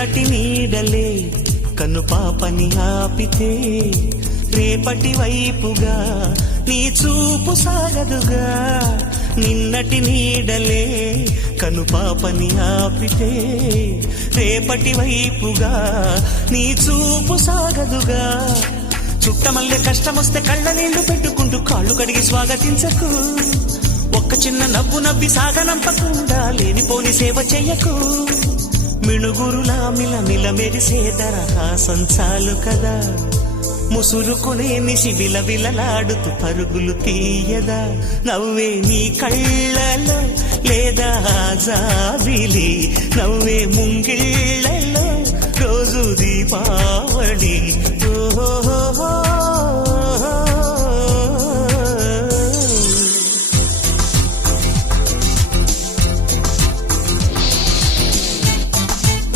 నిన్నటి నీడలే కను పాపని ఆపితే రేపటి వైపుగా నీ చూపు సాగదుగా. నిన్నటి నీడలే కను పాపని ఆపితే రేపటి వైపుగా నీ చూపు సాగదుగా. చుట్టమల్లె కష్టమొస్తే కళ్ళ నీళ్లు పెట్టుకుంటూ కాళ్ళు కడిగి స్వాగతించకు. ఒక్క చిన్న నవ్వు నవ్వి సాగనంపకుండా లేనిపోని సేవ చెయ్యకు. మిణుగురులా మిలమిల మెరిసే దరహాసం చాలు కదా. ముసురుకునే నిశి విలవిలలాడుతూ పరుగులు తీయదా. నవ్వే నీ కళ్ళలో లేదా జాబిలి, నవ్వే ముంగిళ్ళ